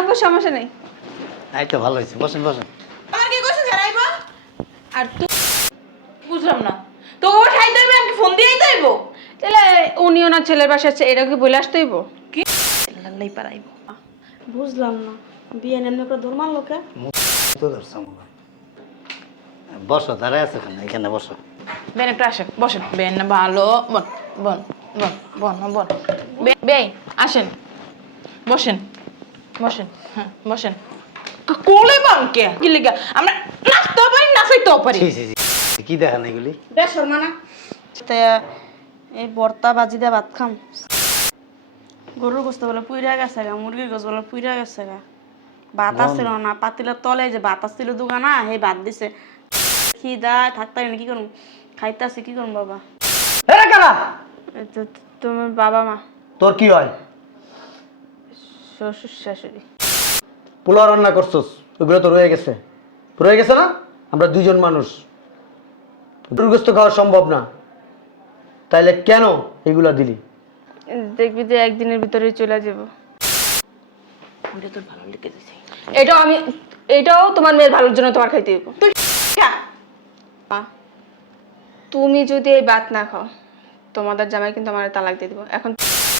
আপু সমস্যা নেই। এই তো ভালো হয়েছে, বসেন বসেন। আমার কি কইছ ঝাড়াইবো? আর তুই বুঝলাম না। তো ও ঠাই দেবে আমি ফোন দিয়েই তাইব। তাহলে উনি ওনার ছেলের বাসা আছে, এটা কি বলে আসতে হইব? কি লাল্লাই পারাইব। বুঝলাম না, বিয়ে এমনি করে ধর্মার লোকে। তো ধরছে আমাকে। বসো, দাঁড়ায় আছে কেন? এখানে বসো। বেন একটু আসেন, বসেন। বেন না ভালো, বন বন বন বন না বন। বেন আসেন, বসেন বসেন, হ্যাঁ বসেন। কোলে বানকে কি লিগা আমরা নাচতেও পারি নাচাইতেও পারি। ছি ছি ছি, কি দেখেন এগুলি? বেসর মানা এই বর্তা বাজি দিয়ে ভাত খাম। গরুর গোস্ত বলে পুইরা গেছে গা, মুরগির গোস্ত বলে পুইরা গেছে গা। ভাত আসছিল না, পাতিলের তলে যে ভাত আসছিল দোকানা, সেই ভাত দিছে। খিদা থাকতে না, কি করুন? খাইতে আসি, কি করুন বাবা? এরা কারা? তোমার বাবা মা, তোর কি হয়? শ্বশুর শাশুড়ি। পোলাও রান্না করছস, ওগুলো তো রয়ে গেছে। রয়ে গেছে না? আমরা দুইজন মানুষ, দুর্গস্ত খাওয়া সম্ভব না, তাইলে কেন এগুলা দিলি? দেখবি যে একদিনের ভিতরেই চলে যাব। ওটা তোর ভালো লেগে দিছে। এটাও তোমার মেয়ের ভালোর জন্য তোমার খাইতে হইব। তুই খা। মা, তুমি যদি এই ভাত না খাও, তোমাদের জামাই কিন্তু আমার তালাক দিয়ে দিব। এখন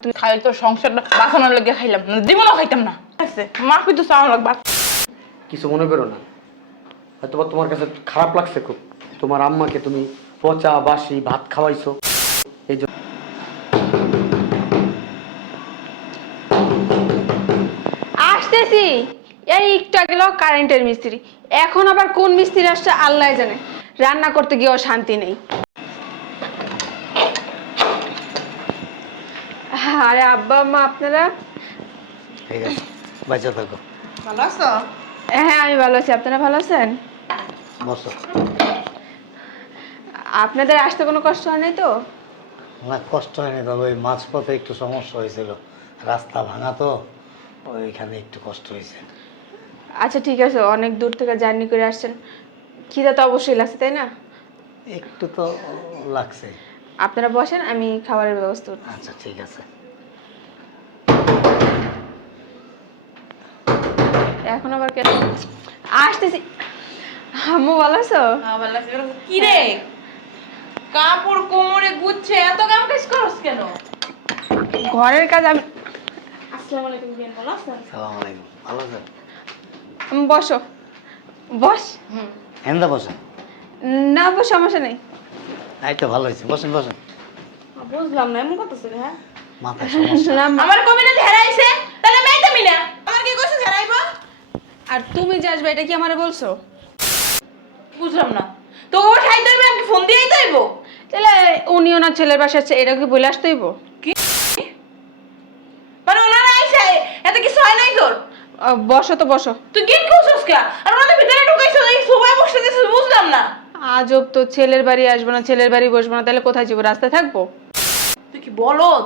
তুমি খাই তোর সংসারটা বাঁচানোর লেগে খাইলাম না, জীবনও খাইতাম না। আছে মা কিন্তু চাওয়া লাগবে। কিছু মনে করো না, হয়তো বা তোমার কাছে খারাপ লাগছে খুব, তোমার আম্মাকে তুমি পচা বাসি ভাত খাওয়াইছো এই জন্য। আসতেছি, এই একটু আগে গেল কারেন্টের মিস্ত্রি, এখন আবার কোন মিস্ত্রি আসছে আল্লাহ জানে। রান্না করতে গিয়েও শান্তি নেই। আরে আব্বা আম্মা আপনারা? ঠিক আছে, বাঁচা থাকো। ভালো আছো? হ্যাঁ আমি ভালো আছি, আপনারা ভালো আছেন? বসো। আপনাদের আসতে কোনো কষ্ট হয় নাই তো? না, কষ্ট হয়নি, তবে ওই মাঝপথে একটু সমস্যা হয়েছিল, রাস্তা ভাঙা তো, ওইখানে একটু কষ্ট হয়েছে। আচ্ছা ঠিক আছে, অনেক দূর থেকে জার্নি করে আসছেন, খিদা তো অবশ্যই লাগছে তাই না? একটু তো লাগছে। আপনারা বসেন, আমি খাবারের ব্যবস্থা করছি। আচ্ছা ঠিক আছে। এখন আবার কেন আসতেছি? আম্মু ভালো আছো? ভালো লাগছে। কি রে কাপড় কোমরে গুচ্ছে এত কাম কাজ করছ কেন? ঘরের কাজ আমি। আসসালামু আলাইকুম, বিয়ে ভালো আছেন? সালাম আলাইকুম, ভালো আছেন? বসো, বস। এন্দা বসেন। না বস, সমস্যা নেই। এই তো ভালো হয়েছে, বসেন বসেন। বুঝলাম না, এমন কথা ছিল। হ্যাঁ, মাথায় সমস্যা। না, আমার কবিরা ঝাড়াইছে তাহলে মেয়েটামি না। আমার কি কইছ ঝাড়াইবো? আর তুমি যে আসবে এটা কি আমারে বলছো? বুঝলাম না। তো ও ঠাই দেবে আমি ফোন দিয়েই তাইব। তাহলে উনি ওনার ছেলের বাসা আছে, এটা কি বলে আসতে হইব? কি মানে ওনারা আইছে এত কিছু হয় নাই তোর? বসো তো বসো। তুই গেট খুলছস কে? আর ওনাদের ভিতরে ঢুকাইছস, এই সবাই বসে দিছিস, বুঝলাম না। আজব তো, ছেলের বাড়ি আসবো না, ছেলের বাড়ি বসবো না, তাহলে কোথায় যাবো? রাস্তায় থাকবো? তুই কি বলদ?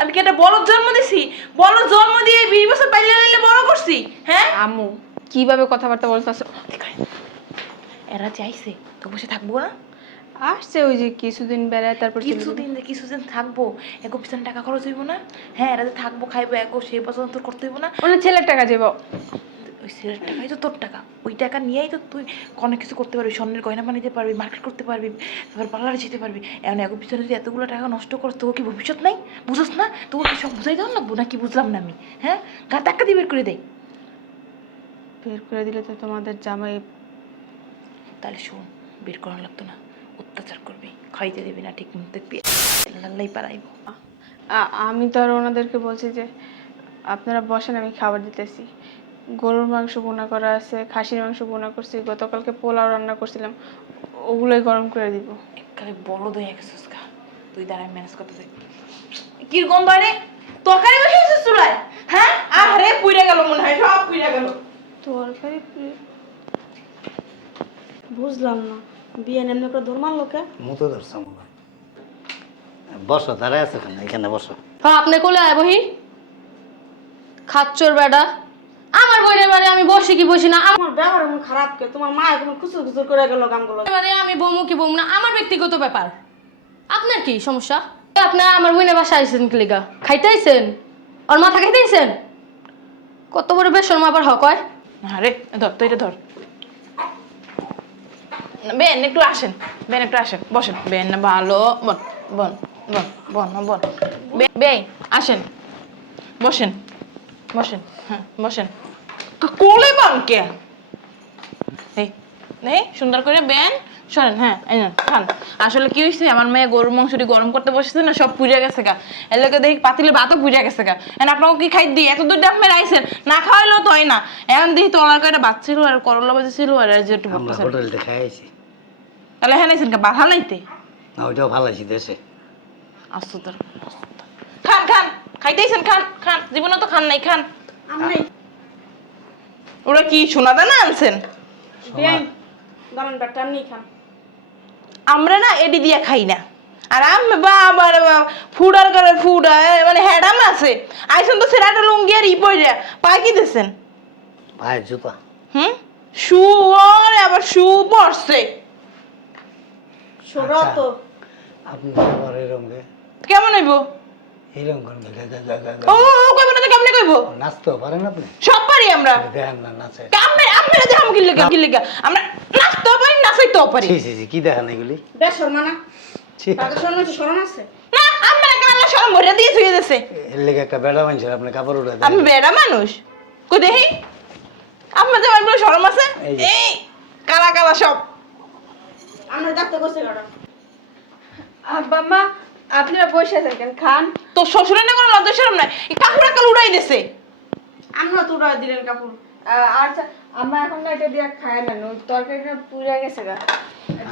আমি কি একটা বলদ জন্ম দিছি? বলদ জন্ম দিয়ে 20 বছর পাইলে লাইলে বড় করছি, হ্যাঁ? আম্মু কিভাবে কথাবার্তা বলতেছো? এরা চাইছে তো বসে থাকবো না? আসছে ওই যে কিছুদিন বেড়ায়, তারপর চলে যাবে। কিছুদিন থাকবো, এগো পিছনে টাকা খরচ হইব না? হ্যাঁ, এরা যে থাকবো খাইবো এগো সেই পছন্দ তোর করতে হইব না? ওনার ছেলের টাকা যাবো। ওই ছেলের টাকাই তো তোর টাকা, ওই টাকা নিয়েই তো তুই অনেক কিছু করতে পারবি, স্বর্ণের গয়না বানাইতে পারবি, মার্কেট করতে পারবি, তারপর পার্লারে যেতে পারবি। এখন এগো পিছনে যদি এতগুলো টাকা নষ্ট করস, তোর কি ভবিষ্যৎ নাই? বুঝোস না? তোর কি সব বুঝাই দেওয়া লাগবো নাকি? বুঝলাম না আমি। হ্যাঁ, গা টাকা দিয়ে বের করে দেয়। বের করে দিলে তো তোমাদের জামাই। তাহলে শোন, বের করা লাগতো না, অত্যাচার করবি, খাইতে দিবি না ঠিক মতো, লাল্লাই পারাইব। আমি তো আর ওনাদেরকে বলছি যে আপনারা বসেন, আমি খাবার দিতেছি। গরুর মাংস বোনা করা আছে, খাসির মাংস বোনা করছি, গতকালকে পোলাও রান্না করছিলাম, ওগুলোই গরম করে দিব। একবারে বলদ হয়ে গেছিস গা তুই, দাঁড়ায় ম্যানেজ করতে দে। কি গন্ধ রে? তরকারি বসেছিস চুলায়? হ্যাঁ, আরে পুইরা গেল মনে হয়, সব পুইরা গেল। তরকারি বুঝলাম না, বিয়ে এমনি করে ধর্মার লোকে। মতো ধরছে আমাকে। বসো, দাঁড়ায় আছে কেন? এখানে বসো। হ্যাঁ আপনি কোলে আয় বহি। খাচ্চর বেটা, আমার বইয়ের বাড়ি আমি বসি কি বসি না, আমার ব্যবহার এমন খারাপ কে? তোমার মা এখন খুচুর খুচুর করে গেল কামগুলো। এবারে আমি বমু কি বমু না আমার ব্যক্তিগত ব্যাপার। আপনার কি সমস্যা? আপনার আমার বইনের বাসা আইছেন কি লিগা? খাইতে আইছেন? ওর মাথা খাইতে আইছেন? কত বড় বেশর মাপার হক হয়? আরে ধর তো, এটা ধর। বেন একটু আসেন, বেন একটু আসেন, বসেন। বেন না ভালো, বন বন বন বন বন। বেন আসেন, বসেন বসেন, হ্যাঁ বসেন। কোলে বান কে? এই এই সুন্দর করে বেন সরেন। হ্যাঁ এই নেন, খান। আসলে কি হয়েছে, আমার মেয়ে গরুর মাংসটি গরম করতে বসেছে না, সব পুড়ে গেছে গা। এর লোকে দেখি পাতিলের ভাতও পুড়ে গেছে গা। এখন আপনাকে কি খাই দিই? এত দূর আপনার আইসেন, না খাওয়াইলেও তো হয় না। এখন দেখি তো ওনার কয়টা ভাত ছিল আর করলা ভাজি ছিল আর এই যে একটু আমরা ভর্তা ছিল। হোটেলতে খাই আইছি। তাহলে হ্যাঁ নাইছেন কা বাধা নাইতে? না ওইটাও ভালো আছি দেশে। আস্তে খান খান, খাইতেইছেন, খান খান, জীবনে তো খান নাই, খান। আমি ওরা কি সোনা দানা আনছেন? বিয়াই দামান ব্যাটটা আপনি খান। আমরা না এডি দিয়া খাই না। আর আমি বাবার ফুডার করে ফুডা মানে হেডাম আছে। আইসন তো সেরাটা লুঙ্গি আর ই পইরা পাই কি দিছেন? ভাইয়ের জুতা। শু আর আবার শু পরছে। ছোড়া তো আপনি আবার এরকম কেমন হইব? এরকম করেন ও কইব না তো কেমনে কইব? নাচতেও পারেন আপনি? সব পারি আমরা। দেখেন না নাচে। আমরা আমরা দেখাম কি লিগা আমরা নাচতেও পারি, নাচাইতেও পারি। ছি ছি ছি, কি দেখেন এগুলি? বেশর মানা ছি, তাকে শোনো শরণ আছে। না আমরা কালা শরম ভরে দিয়ে থুই দিছে। এর লেগে একটা বেড়া মানুষের আপনি কাপড় উঠে দেন। আমি বেড়া মানুষ কই দেখি আপনার যে আমার শরম আছে? এই যে। এই কালা কালা সব। আমরা দেখতে বসে গেলাম। আব্বা মা আপনারা বসে আছেন কেন? খান। তো শ্বশুরের না কোনো লজ্জা শরম নাই, এই কাপড় কাল উড়াই দিছে। আমরা তো উড়াই দিলেন কাপড়। আচ্ছা আম্মা এখন না এটা দিয়ে খায় না, ওই তরকারিটা পুড়ে গেছে গা।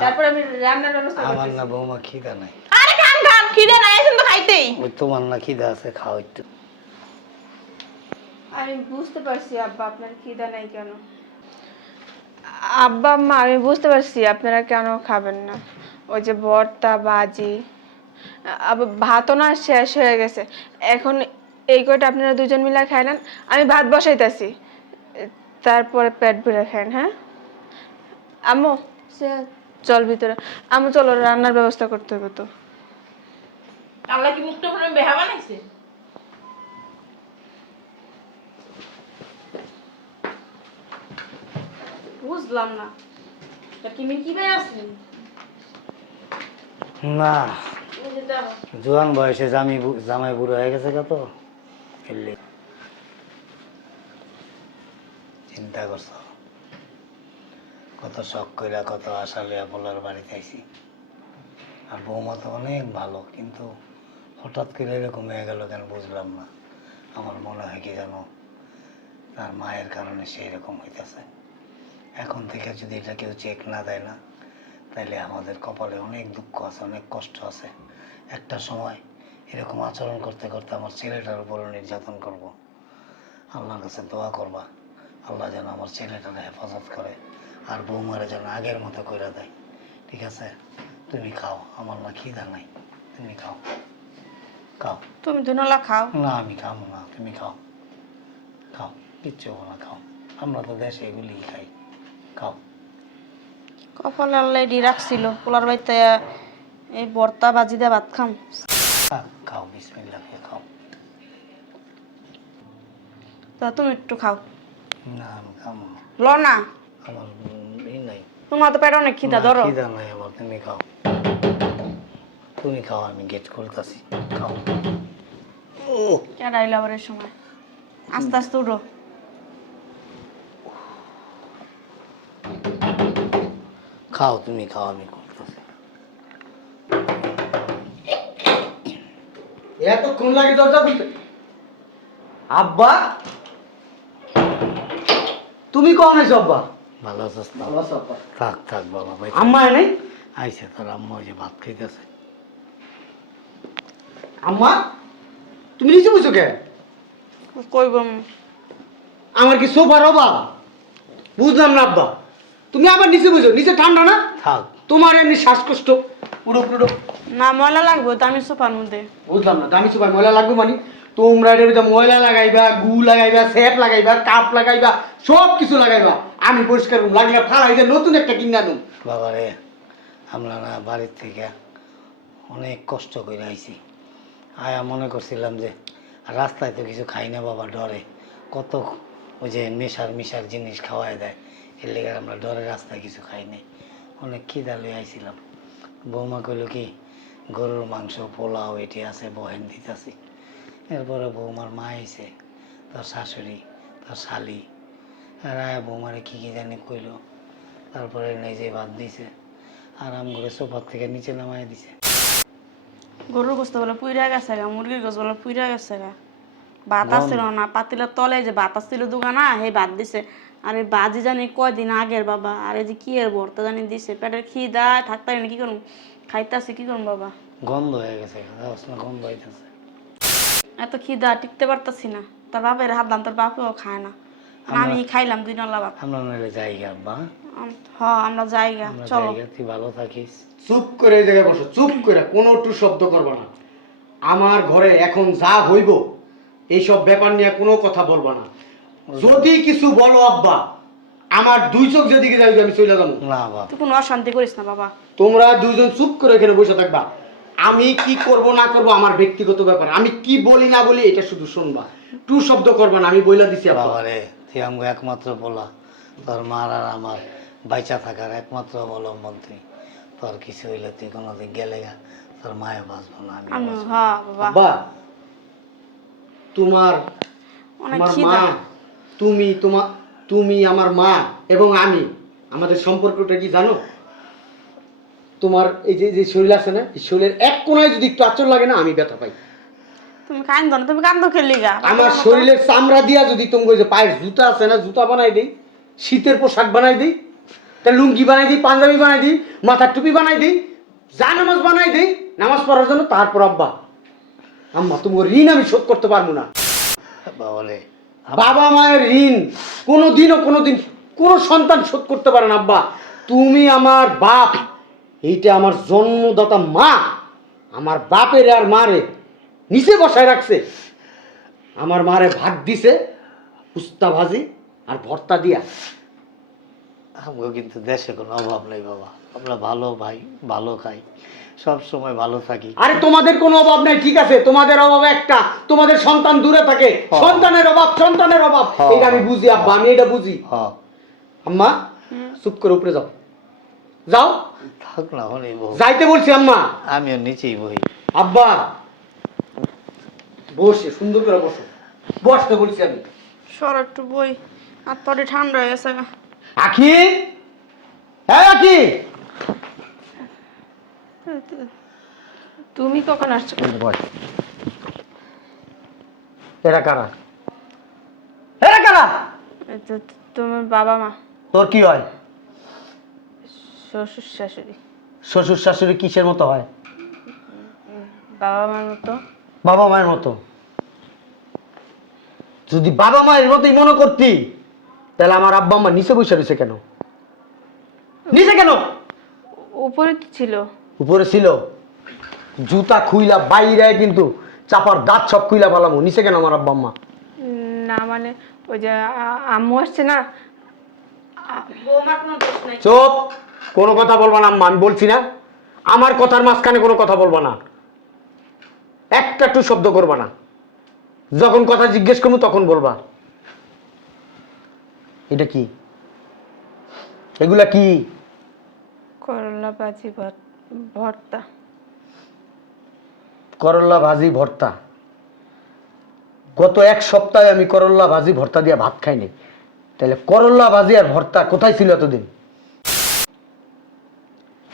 তারপর আমি রান্নার ব্যবস্থা আমার করতেছি। না বৌমা খিদা নাই। আরে খান খান, খিদে নাই আছেন তো খাইতেই। ওই তোমার না খিদা আছে, খাও একটু। আমি বুঝতে পারছি আব্বা আপনার খিদা নাই কেন। আব্বা আম্মা আমি বুঝতে পারছি আপনারা কেন খাবেন না। ওই যে ভর্তা বাজি আবার ভাতও না শেষ হয়ে গেছে। এখন এই কয়টা আপনারা দুজন মিলে খাইলেন, আমি ভাত বসাইতেছি, তারপরে পেট ভরে খান। হ্যাঁ আম্মু চল ভিতরে। আম্মু চলো, রান্নার ব্যবস্থা করতে হবে তো। আল্লাহ কি মুখটা করে বেহা বানাইছে? বুঝলাম না তা কি মিকি ভাই আসলি? না এই যে দেখো জোয়ান বয়সে জামাই বুড়ো হয়ে গেছে কত এলে চিন্তা করছো? কত শখ কইরা কত আশা লইয়া বলার বাড়িতে আইছি। আর বৌমা তো অনেক ভালো, কিন্তু হঠাৎ করে এরকম হয়ে গেল কেন বুঝলাম না। আমার মনে হয় কি জানো, তার মায়ের কারণে সেই রকম হইতেছে। এখন থেকে যদি এটা কেউ চেক না দেয় না, তাইলে আমাদের কপালে অনেক দুঃখ আছে, অনেক কষ্ট আছে। একটা সময় এরকম আচরণ করতে করতে আমার ছেলেটার উপরে নির্যাতন করব। আল্লাহর কাছে দোয়া করবা, আল্লাহ যেন আমার ছেলেটার হেফাজত করে আর বৌমারে যেন আগের মতো করে দেয়। ঠিক আছে? তুমি খাও, আমার না খিদা নাই। তুমি খাও, খাও। তুমি দুনলা খাও। না আমি খাবো না, তুমি খাও, খাও, কিচ্ছু হবো না, খাও। আমরা তো দেশে এগুলি খাই, খাও। কপালে আল্লাহ ডি রাখছিল পোলার বাড়িতে এই ভর্তা বাজি দিয়ে ভাত খাম। খাও, বিসমিল্লাহ করে খাও। তা তুমি একটু খাও। না আমি খাবো না, ল না, আমার নাই। তোমার তো পেটে অনেক খিদা, না, ধরো। খিদা নাই আমার, তুমি খাও, তুমি খাও, আমি গেট খুলতেছি, খাও। ও কেডা আইলো আবার এই সময়? আস্তে আস্তে উঠো। খাও, তুমি খাও, আমি করতেছি। এতক্ষণ লাগে দরজা খুলতে? আব্বা তুমি কখন আইছো? আব্বা ভালো আছিস? ভালো আছো আব্বা? থাক থাক বাবা ভাই। আম্মা নেই? আইছে তোর আম্মা, ওই যে ভাত খাইতেছে। আম্মা তুমি নিচে বসো কে? কইব আমার কি সোফার অভাব? বুঝলাম না আব্বা, তুমি আবার নিচে বসো। নিচে ঠান্ডা না? থাক, তোমার এমনি শ্বাসকষ্ট। উড়ো উড়ো। না, ময়লা লাগবে তো, আমি সোফার মধ্যে। বুঝলাম না, দামি সোফায় ময়লা লাগবে মানে? তোমরা এটার ভিতরে ময়লা লাগাইবা, গু লাগাইবা, স্যাপ লাগাইবা, কাপ লাগাইবা, সব কিছু লাগাইবা। আমি পরিষ্কার করুন, লাগলে ফালাই যে নতুন একটা কিনা দুন। বাবা রে, আমরা না বাড়ির থেকে অনেক কষ্ট করে আইছি। আয়া মনে করছিলাম যে রাস্তায় তো কিছু খাই না বাবা, ডরে। কত ওই যে মিশার জিনিস খাওয়াই দেয়, এর লেগে আমরা ডরের রাস্তায় কিছু খাই নাই। অনেক খিদা লই আইছিলাম। বৌমা কইল কি গরুর মাংস পোলাও এটি আছে বহেন দিতেছি। এরপরে বৌমার মা আইছে, তার শাশুড়ি, তার শালি, আর আয়া বৌমারে কী কী জানি কইল। তারপরে নিজে ভাত দিছে, আরাম করে সোফার থেকে নিচে নামাই দিছে। গরুর গোস্ত বলে পুইরা গেছে গা, মুরগির গোস্ত বলে পুইরা গেছে গা। ভাত বোন। আসছিল না, পাতিলার তলে যে ভাত আসছিল দোকানা সেই ভাত দিছে। আর এই বাজি জানি কয়দিন আগের বাবা, আর এই যে কি এর ভর্তা জানি দিছে। পেটের খিদায় থাকতে পারি না, কি করুন, খাইতেছি কি করুন বাবা। গন্ধ হয়ে গেছে, গন্ধ হইতেছে। এত খিদা টিকতে পারতাছি না। তার বাপের হাত দাম, তার বাপেও খায় না। আর আমি খাইলাম 2 নলা ভাত। আমরা নইলে যাইগা আব্বা, আমরা যাইগা, আমরা চলো। যাইগা, তুই ভালো থাকিস। চুপ করে এই জায়গায় বসো, চুপ করে কোনো একটু শব্দ করবা না। আমার ঘরে এখন যা হইব এইসব ব্যাপার নিয়ে কোনো কথা বলবা না। যদি কিছু বলো আব্বা, আমার 2 চোখ যেদিকে যাইবে আমি চলে যাবো। না বাবা, তুই কোনো অশান্তি করিস না বাবা। তোমরা 2 জন চুপ করে এখানে বসে থাকবা। আমি কি করব না করব আমার ব্যক্তিগত ব্যাপার, আমি কি বলি না বলি এটা শুধু শুনবা, টু শব্দ করবা না, আমি বইলা দিছি আব্বা। বাবা রে, তুই আমাকে একমাত্র বলা, তোর মার আর আমার বাইচা থাকার একমাত্র অবলম্বন তুই। তোর কিছু হইলে তুই কোনোদিন গেলে গা, তোর মায়ে বাঁচবো না, আমি আমি বাঁচবো। হ্যাঁ বাবা, আব্বা, তোমার অনেক আমার খিদা। মা, তুমি আমার মা এবং আমি, আমাদের সম্পর্কটা কি জানো? তোমার এই যে যে শরীর আছে না, এই শরীরের এক কোনায় যদি একটু আঁচড় লাগে না, আমি ব্যথা পাই। তুমি কান্দো না, তুমি কান্দো খেললি গা। আমার শরীরের চামড়া দিয়া যদি তোমার যে পায়ের জুতা আছে না, জুতা বানাই দিই, শীতের পোশাক বানাই দিই, তা লুঙ্গি বানাই দিই, পাঞ্জাবি বানাই দিই, মাথার টুপি বানাই দিই, যা নামাজ বানাই দিই নামাজ পড়ার জন্য। তারপর আব্বা, আম্মা তোমার ঋণ আমি শোধ করতে পারবো না। বাবা রে, বাবা মায়ের ঋণ কোনোদিন কোনো সন্তান শোধ করতে পারে না আব্বা। তুমি আমার বাপ, এইটা আমার জন্মদাতা মা, আমার বাপের আর মারে নিচে বসায় রাখছে। আমার মারে ভাত দিছে উস্তা ভাজি আর ভর্তা দিয়া। আমাকে কিন্তু দেশে কোনো অভাব নেই বাবা, আমরা ভালো ভাই, ভালো খাই, সব সময় ভালো থাকি। আরে তোমাদের কোনো অভাব নাই, ঠিক আছে, তোমাদের অভাব একটা, তোমাদের সন্তান দূরে থাকে, সন্তানের অভাব এটা আমি বুঝি আব্বা, আমি এটা বুঝি। হ্যাঁ, আম্মা চুপ করে উপরে যাও, যাও, থাক না হলে বউ, যাইতে বলছি আম্মা। আমিও নিচেই বই। আব্বা বসে সুন্দর করে বসো, বসতে বলছি আমি। সর একটু বই, আর পরে ঠান্ডা হয়ে গেছে গা। আখি, হ্যাঁ আখি, তুমি কখন আসছো? এরা কারা? এরা কারা? তোমার বাবা মা, তোর কি হয়? শ্বশুর শাশুড়ি। শ্বশুর শাশুড়ি কিসের মতো হয়? বাবা মার মতো। বাবা মায়ের মতো? যদি বাবা মায়ের মতোই মনে করতি, তাহলে আমার আব্বা আম্মা নিচে বসে রয়েছে কেন? নিচে কেন? উপরে তো ছিল। উপরে ছিল? জুতা খুইলা বাইরে কিন্তু চাপার দাঁত সব খুইলা পালামো। নিচে কেন আমার আব্বা আম্মা? না মানে ওই যে আম্মু আসছে না। বৌমার কোনো দোষ নাই। চুপ, কোনো কথা বলবা না আম্মা, আমি বলছি না, আমার কথার মাঝখানে কোনো কথা বলবা না, একটা একটু শব্দ করবা না। যখন কথা জিজ্ঞেস করবো তখন বলবা। এটা কি? এগুলা কি? করলা ভাজি ভর্তা। করল্লা ভাজি ভর্তা? গত 1 সপ্তাহে আমি করল্লা ভাজি ভর্তা দিয়ে ভাত খাইনি, তাহলে করল্লা ভাজি আর ভর্তা কোথায় ছিল এতদিন?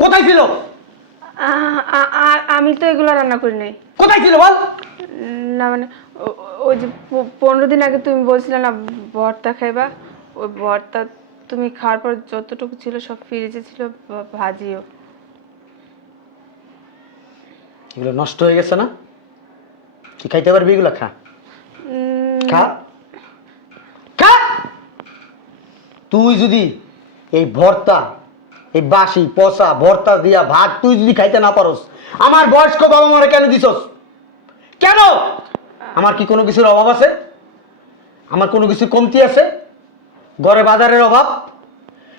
কোথায় ছিল? আমি তো এগুলো রান্না করি নাই। কোথায় ছিল বল? না মানে ওই যে 15 দিন আগে তুমি বলছিলে না ভর্তা খাইবা, ওই ভর্তা তুমি খাওয়ার পর যতটুকু ছিল সব ফ্রিজে ছিল, ভাজিও। এগুলো নষ্ট হয়ে গেছে না? কি খাইতে পারবি এগুলো? খা, খা, খা। তুই যদি এই ভর্তা, এই বাসি পচা ভর্তা দিয়া ভাত তুই যদি খাইতে না পারস, আমার বয়স্ক বাবা মারে কেন দিছস? কেন? আমার কি কোনো কিছুর অভাব আছে? আমার কোনো কিছুর কমতি আছে? ঘরে বাজারের অভাব,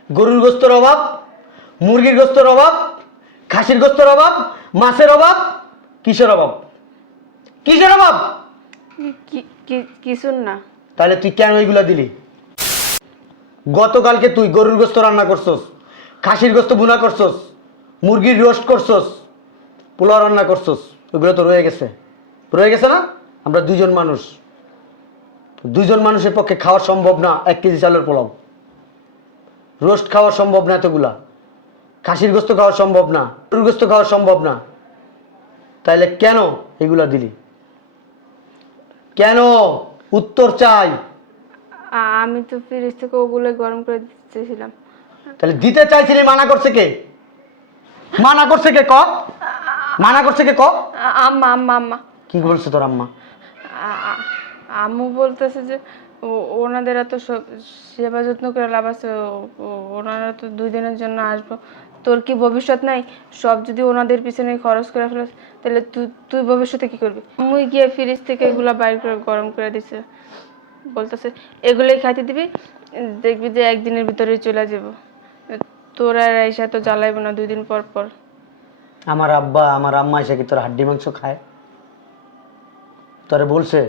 গরুর গোস্তের অভাব, মুরগির গোস্তের অভাব, খাসির গোস্তের অভাব, মাছের অভাব? কিসের অভাব? কিসের অভাব? কিছুর না। তাহলে তুই কেন এইগুলা দিলি? গতকালকে তুই গরুর গোস্ত রান্না করছস, খাসির গোস্ত ভুনা করছস, মুরগির রোস্ট করছস, পোলাও রান্না করছস, ওগুলো তো রয়ে গেছে না? আমরা দুজন মানুষের পক্ষে খাওয়া সম্ভব না 1 কেজি চালের পোলাও। রোস্ট খাওয়া সম্ভব না, এতগুলা খাসির গোস্ত খাওয়া সম্ভব না, গরুর গোস্ত খাওয়া সম্ভব না। তাইলে কেন এগুলা দিলি? কেন? উত্তর চাই। আমি তো ফ্রিজ থেকে ওগুলো গরম করে দিতেছিলাম। তাহলে দিতে চাইছিলি, মানা করছে কে? মানা করছে কে ক? মানা করছে কে ক? আম্মা আম্মা আম্মা কি বলছে তোর আম্মা? আম্মু বলতেছে যে ওনাদের এত সেবা যত্ন করে লাভ আছে, ওনারা তো 2 দিনের জন্য আসবো, তোর কি ভবিষ্যৎ নাই? সব যদি ওনাদের পিছনে খরচ করে ফেলাস তাহলে তুই ভবিষ্যতে কি করবি? আম্মুই গিয়ে ফ্রিজ থেকে এগুলা বাইর করে গরম করে দিছে, বলতেছে এগুলোই খাইতে দিবি, দেখবি যে 1 দিনের ভিতরেই চলে যাব, তোরা এসে তো জ্বালাইব না 2 দিন পর পর। আমার আব্বা আমার আম্মা এসে কি তোর হাড্ডি মাংস খায়? তোরে বলছে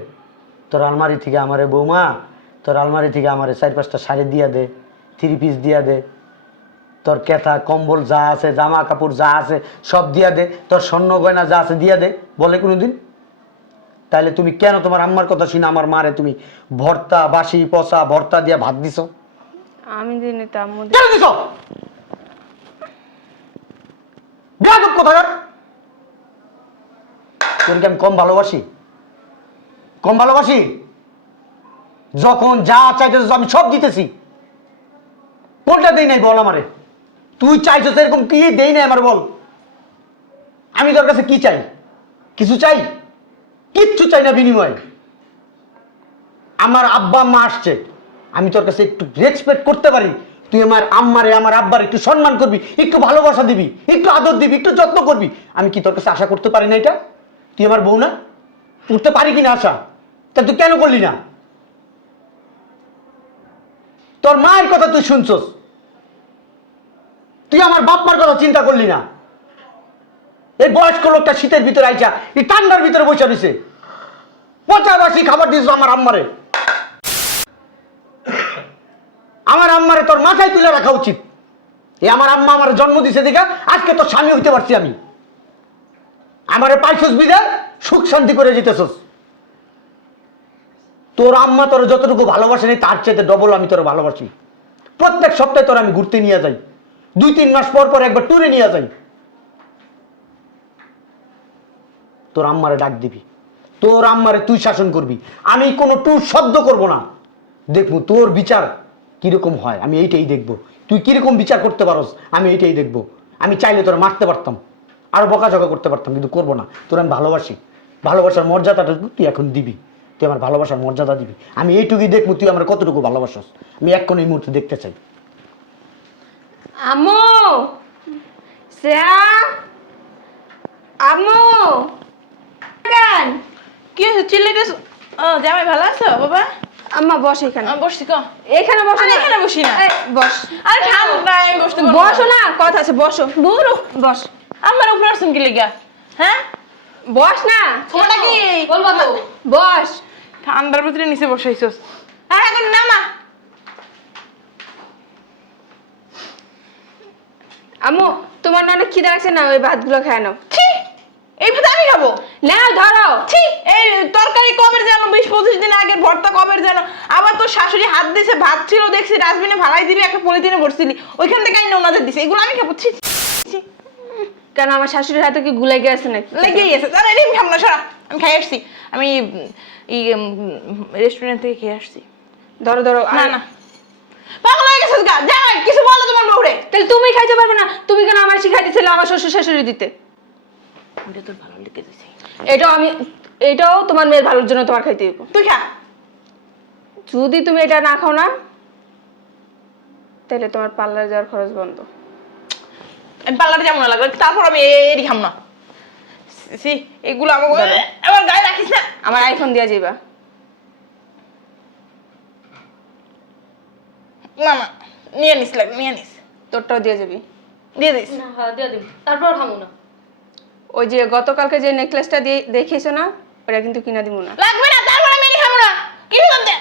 তোর আলমারি থেকে আমারে বৌমা, তোর আলমারি থেকে আমারে 4-5টা শাড়ি দিয়া দে, 3 পিস দিয়া দে, তোর কেথা কম্বল যা আছে, জামা কাপড় যা আছে সব দিয়া দে, তোর স্বর্ণ গয়না যা আছে দিয়া দে? বলে কোনোদিন? তাইলে তুমি কেন তোমার আম্মার কথা শুনে আমার মারে তুমি ভর্তা, বাসি পচা ভর্তা দিয়া ভাত দিছো? আমি দিইনি তো, আম্মু কেন দিছো? বেয়াদব কোথাকার! তোরকে আমি কম ভালোবাসি? যখন যা চাইতেছ আমি সব দিতেছি, কোনটা দেই নাই বল আমারে? তুই চাইছো এরকম কি দেই নাই আমার বল? আমি তোর কাছে কি চাই? কিছু চাই? কিচ্ছু চাই না বিনিময়ে। আমার আব্বা আম্মা আসছে, আমি তোর কাছে একটু রেসপেক্ট করতে পারি, তুই আমার আম্মারে আমার আব্বার একটু সম্মান করবি, একটু ভালোবাসা দিবি, একটু আদর দিবি, একটু যত্ন করবি, আমি কি তোর কাছে আশা করতে পারি না? এটা তুই আমার বউ না? করতে পারি কিনা আশা? তা তুই কেন করলি না? তোর মায়ের কথা তুই শুনছস, তুই আমার বাপ মার কথা চিন্তা করলি না? এই বয়স্ক লোকটা শীতের ভিতরে আইসা এই ঠান্ডার ভিতরে বসে দিছে, পচা বাসি খাবার দিস আমার আম্মারে। আমার আম্মারে তোর মাথায় তুলে রাখা উচিত। এই আমার আম্মা আমার জন্ম দিছে দেখা আজকে তোর স্বামী হইতে পারছি আমি। আমারে পাইছস বিদায় সুখ শান্তি করে যেতেছস। তোর আম্মা তোর যতটুকু ভালোবাসে নেই তার চাইতে ডবল আমি তোর ভালোবাসি। প্রত্যেক সপ্তাহে তোর আমি ঘুরতে নিয়ে যাই, 2-3 মাস পর পর একবার ট্যুরে নিয়ে যাই। তোর আম্মারে ডাক দিবি, তোর আম্মারে তুই শাসন করবি, আমি কোনো ট্যুর শব্দ করব না। দেখবো তোর বিচার কিরকম হয়, আমি এইটাই দেখবো। তুই কিরকম বিচার করতে পারস আমি এইটাই দেখবো। আমি চাইলে তোরা মারতে পারতাম, আরো বকাঝকা করতে পারতাম, কিন্তু করবো না। তোর আমি ভালোবাসি, ভালোবাসার মর্যাদাটা তুই এখন দিবি, তুই আমার ভালোবাসার মর্যাদা দিবি। আমি এইটুকুই দেখবো তুই আমার কতটুকু ভালোবাসস, আমি এক্ষণ এই মুহূর্তে দেখতে চাই। আম্মু, শ্রেয়া, আম্মু, কেন কি হয়েছে চিল্লাইতেছ? জামাই ভালো আছো বাবা? আম্মা বস এখানে। বসছি ক? এখানে বসো না। এখানে বসি না। এই, বস। আরে ঠান্ডা, আমি বসতে পারবো না। বসো না, কথা আছে, বসো। দূর বস। আমার উপরে আসছেন কি লেগা? হ্যাঁ বস না। তোমাটা কি বলবা তো? বস। ঠান্ডার ভিতরে নিচে বসাইছস? আর এখন নামা। আম্মু, তোমার না অনেক খিদে লাগছে না, ওই ভাতগুলো খেয়ে নাও। ছি, এই ভাত আমি খাবো? নাও ধরো। ছি, এই তরকারি কবের জানো, 20-25 দিন আগে ভর্তা কবের জানো, আবার তোর শাশুড়ি হাত দিছে, ভাত ছিল দেখছি ডাস্টবিনে ভাড়াই দিলি, একটা পলিথিনে ভরছিলি, ওইখান থেকে আইনা ওনাদের দিছে, এগুলো আমি খাবো? ছি ছি। কেন আমার শাশুড়ির হাতে কি গুলাই গেছে নাকি? লেগেই গেছে। আরে আমি খাবো না, সরা। আমি খাই আসছি, আমি রেস্টুরেন্ট থেকে খেয়ে আসছি। ধরো ধরো। না না, পাগল হয়ে গেছিস গা? যাই কিছু বলো তোমার বউরে। তাহলে তুমি খাইতে পারবে না? তুমি কেন আমার শিখাই দিছিলে আমার শ্বশুর শাশুড়ি দিতে? ওটা তোর ভালো লেগে দিছে। এটাও তোমার মেয়ের ভালোর জন্য তোমার খাইতে দিব। তুই খা। যদি তুমি এটা না খাও না তাহলে তোমার পার্লারে যাওয়ার খরচ বন্ধ। আমি পার্লারে যাবো না, লাগবে তারপর আমি এরই খাম না। সি, এগুলো আমার গায়ে রাখিস না। আমার আইফোন দিয়া যাইবা। না না, নিয়ে নিস, লাগবে নিয়ে নিস। তোরটাও দিয়ে যাবি। দিয়ে দিস। না, হ্যাঁ দিয়ে দিবি, তারপর খামু না। ওই যে গতকালকে যে নেকলেসটা দিয়ে দেখিয়েছো না, ওটা কিন্তু কিনা দিব না। লাগবে না, তারপর আমি এরই খাবো না। কি করতে?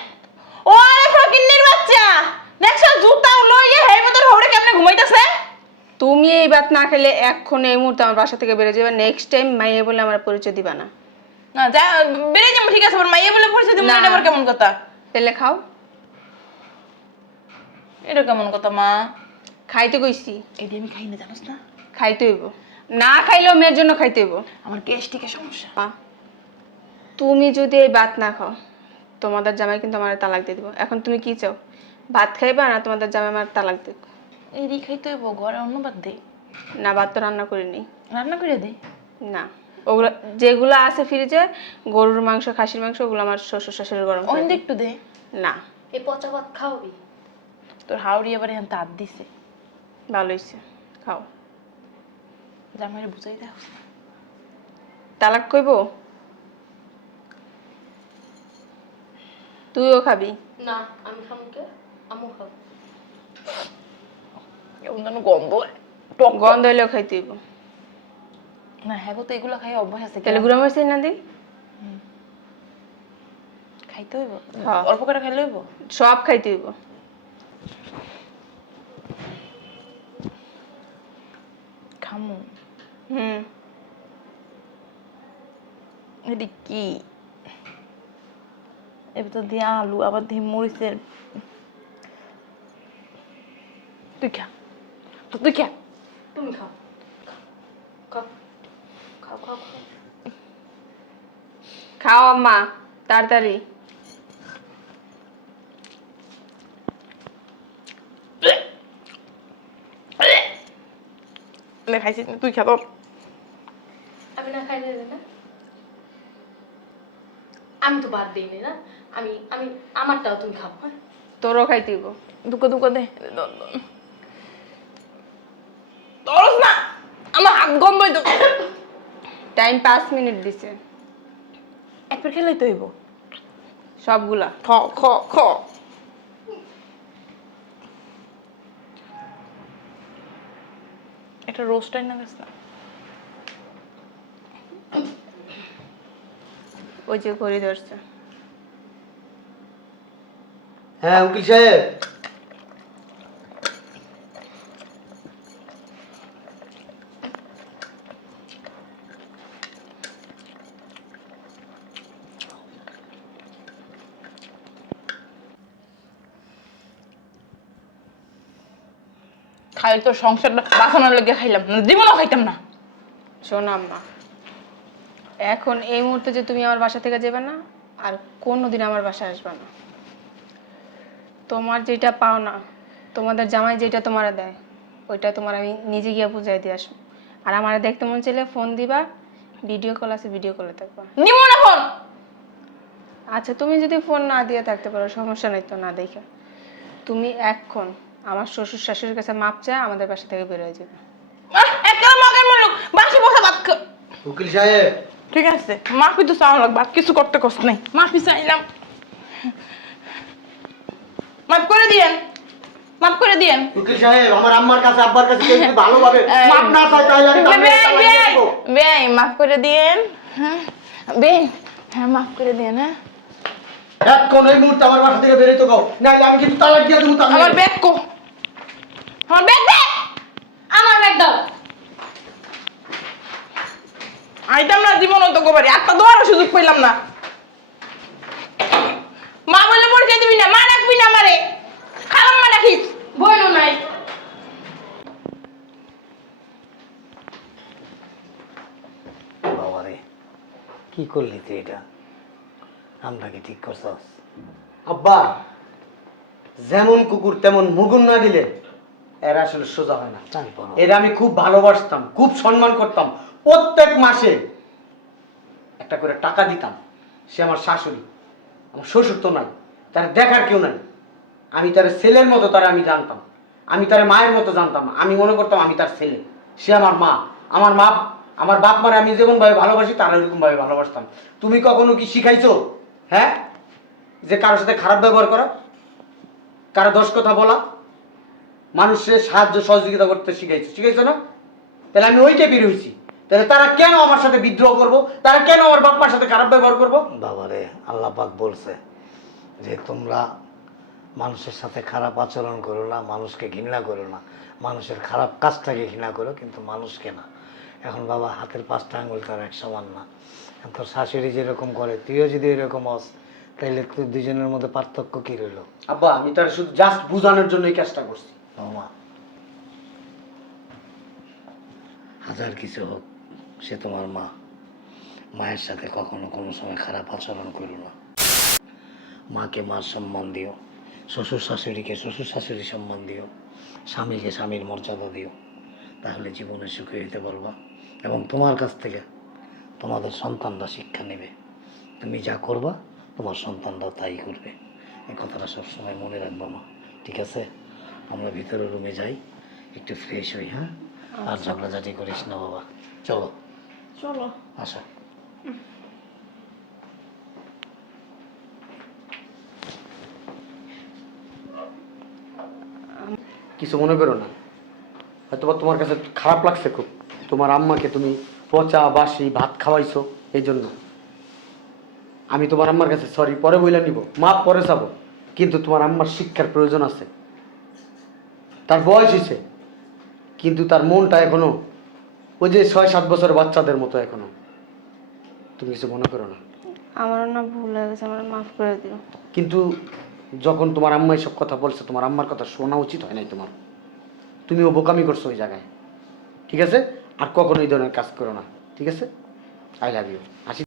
ও আরে ফকিন্নির বাচ্চা, দেখছো জুতো এই ভাত না খেলে এক্ষণ এই মুহূর্তে আমার বাসা থেকে বেরো যাবে, নেক্সট টাইম মাইয়ে বলে আমার পরিচয় দিবা না। না যা বেরিয়ে যাবো, ঠিক আছে, আবার মাইয়া বলে পরিচয় দিব না, না। এটা আবার কেমন কথা? তাহলে খাও। এটা কেমন কথা মা? খাইতে কইছি, এটা আমি খাই না, জানোস না? খাইতে হইব, না খাইলেও মেয়ের জন্য খাইতে হইব। আমার গ্যাস্ট্রিকের সমস্যা। মা, তুমি যদি এই ভাত না খাও তোমাদের জামাই কিন্তু আমার তালাক দিয়ে দিব। এখন তুমি কি চাও, ভাত খাইবা না তোমাদের জামাই আমার তালাক দেব? এরই খাইতে হইব, ঘরে অন্য বাদ দে। না, ভাত তো রান্না করিনি। রান্না করে দে। না, ওগুলো যেগুলো আছে ফ্রিজে, গরুর মাংস, খাসির মাংস, ওগুলো আমার শ্বশুর শাশুড়ি গরম করে ওইন দেয়। একটু দে। না, এই পচা ভাত খাওয়াবি? তোর হাওড়ি এবার এখান তাঁত দিছে। ভালো হয়েছে, খাও। জামাইরে বুঝাই দেয়। তালাক কইব? তুইও খাবি? না, আমি খাবো কে? আমু খাবো। কেমন যেন গন্ধ, টক গন্ধ হইলেও খাইতে হইব। না। হ্যাঁ তো এগুলো খাই অভ্যাস আছে। তাহলে গুঁড়া মরিচ না দিই? খাইতে হইব, হ্যাঁ। অল্প করে খাইলে হইব। সব খাইতে হইব। খামু। হুম, এটি কি? এর ভিতর দিয়ে আলু, আবার দিয়ে মরিচের। তুই খা, তুই খা। তুমি খাও, খাও খাও খাও খাও। খাও আম্মা, তাড়াতাড়ি। খাইছিস তুই খা তোর। আমি না খাইলে দেবে না? আমি তো বাদ দিইনি না, আমি আমি আমারটাও তুমি খাও। হ্যাঁ, তোরও খাইতে হইব। দুকা দুকা দে। তোরস না, আমার হাত গন্ধ হইতো। টাইম 5 মিনিট দিছে। এক পেট খেলেই তো হইব। সবগুলা খ খ খ। এটা রোস্টাই না গেছ না? ওই যে ঘড়ি ধরছে। হ্যাঁ উকিল সাহেব, খাই তোর সংসারটা বাঁচানোর লেগে খাইলাম, জীবনও খাইতাম না। শোনো আম্মা, এখন এই মুহূর্তে যে তুমি আমার বাসা থেকে যাবে না, আর কোনোদিন আমার বাসায় আসবে না। তোমার যেটা পাও না, তোমাদের জামাই যেটা তোমার দেয়, ওইটা তোমার আমি নিজে গিয়ে বুঝাই দিয়ে আসবো। আর আমার দেখতে মন চাইলে ফোন দিবা, ভিডিও কল আছে, ভিডিও কলে থাকবা। নিমো না ফোন। আচ্ছা, তুমি যদি ফোন না দিয়ে থাকতে পারো সমস্যা নেই, তো না দেখে তুমি এখন আমার শ্বশুর শাশুড়ির কাছে মাপ চায় আমাদের বাসা থেকে বেরোয় যাবে। একটা মগের মুলুক বাসি বসা ভাত খা। উকিল সাহেব, ঠিক আছে, মাফি তো চাওয়া লাগবে, আর কিছু করতে কষ্ট নেই। মাফি চাইলাম, মাফ করে দিয়েন, মাফ করে দিয়েন। উকিল সাহেব, আমার আম্মার কাছে আব্বার কাছে কেউ যদি ভালোভাবে মাপ না চায় তাহলে আমি কামড়ে তালাক দিয়ে দেবো। বেই মাফ করে দিয়েন। হ্যাঁ বেই, হ্যাঁ মাফ করে দিয়েন। হ্যাঁ এখন এই মুহূর্তে আমার বাসা থেকে বেরোতে কও, নাহলে আমি কিন্তু তালাক দিয়ে দেবো। আমার ব্যাগ কো, আমার ব্যাগ দে। আমার ব্যাগ দাও। আইতাম না জীবন তো গোবারি, একটা দোয়ারও সুযোগ পেলাম না। মা বললে পরিচয় দিবি না, মা রাখবি না আমারে, খারাপ মা রাখিস। বইলো নাই। বাবারে, কি করলি তুই এটা? আমরা কি ঠিক করছস? আব্বা, যেমন কুকুর তেমন মুগুর না দিলে এরা আসলে সোজা হয় না। তারপর এরা আমি খুব ভালোবাসতাম, খুব সম্মান করতাম। প্রত্যেক মাসে একটা করে টাকা দিতাম। সে আমার শাশুড়ি, আমার শ্বশুর তো নাই, তার দেখার কেউ নাই। আমি তার ছেলের মতো তারা আমি জানতাম, আমি তার মায়ের মতো জানতাম। আমি মনে করতাম আমি তার ছেলে, সে আমার মা। আমার বাপ মারে আমি যেমন ভাবে ভালোবাসি তারা এরকম ভাবে ভালোবাসতাম। তুমি কখনো কি শিখাইছো, হ্যাঁ, যে কারোর সাথে খারাপ ব্যবহার করা, কারো দোষ কথা বলা, মানুষের সাহায্য সহযোগিতা করতে শিখাইছো না? তাহলে আমি ওইটাই বের হয়েছি। তাহলে তারা কেন আমার সাথে বিদ্রোহ করবো? তারা কেন আমার বাপ মার সাথে খারাপ ব্যবহার করবো? বাবারে, আল্লাহ পাক বলছে যে তোমরা মানুষের সাথে খারাপ আচরণ করো না, মানুষকে ঘৃণা করো না, মানুষের খারাপ কাজটাকে ঘৃণা করো, কিন্তু মানুষকে না। এখন বাবা, হাতের 5টা আঙুল তো আর এক সমান না। এখন তোর শাশুড়ি যেরকম করে তুইও যদি এরকম হস, তাইলে তুই দুজনের মধ্যে পার্থক্য কী রইল? আব্বা আমি তার শুধু জাস্ট বোঝানোর জন্য এই কাজটা করছি। বৌমা, হাজার কিছু হোক, সে তোমার মা। মায়ের সাথে কখনো কোনো সময় খারাপ আচরণ করো না। মাকে মার সম্মান দিও, শ্বশুর শাশুড়িকে শ্বশুর শাশুড়ি সম্মান দিও, স্বামীকে স্বামীর মর্যাদা দিও। তাহলে জীবনে সুখী হইতে পারবা এবং তোমার কাছ থেকে তোমাদের সন্তানরা শিক্ষা নেবে। তুমি যা করবা তোমার সন্তানরাও তাই করবে। এই কথাটা সবসময় মনে রাখবা মা, ঠিক আছে? আমরা ভিতরে রুমে যাই, একটু ফ্রেশ হই। হ্যাঁ, আর ঝগড়াঝাটি করিস না বাবা। চলো চলো। আসো। কিছু মনে করো না, হয়তো বা তোমার কাছে খারাপ লাগছে খুব, তোমার আম্মাকে তুমি পচা বাসি ভাত খাওয়াইছো এই জন্য। আমি তোমার আম্মার কাছে সরি পরে বইলা নিব, মাপ পরে চাবো, কিন্তু তোমার আম্মার শিক্ষার প্রয়োজন আছে। তার বয়স হয়েছে, কিন্তু তার মনটা এখনো ওই যে 6-7 বছর বাচ্চাদের মতো এখনো। তুমি কিছু মনে করো না। আমার না ভুল হয়ে গেছে, আমার মাফ করে দিও। কিন্তু যখন তোমার আম্মা সব কথা বলছে, তোমার আম্মার কথা শোনা উচিত হয় নাই তোমার। তুমিও বোকামি করছো ওই জায়গায়, ঠিক আছে? আর কখনো এই ধরনের কাজ করো না, ঠিক আছে? I love you. আসি।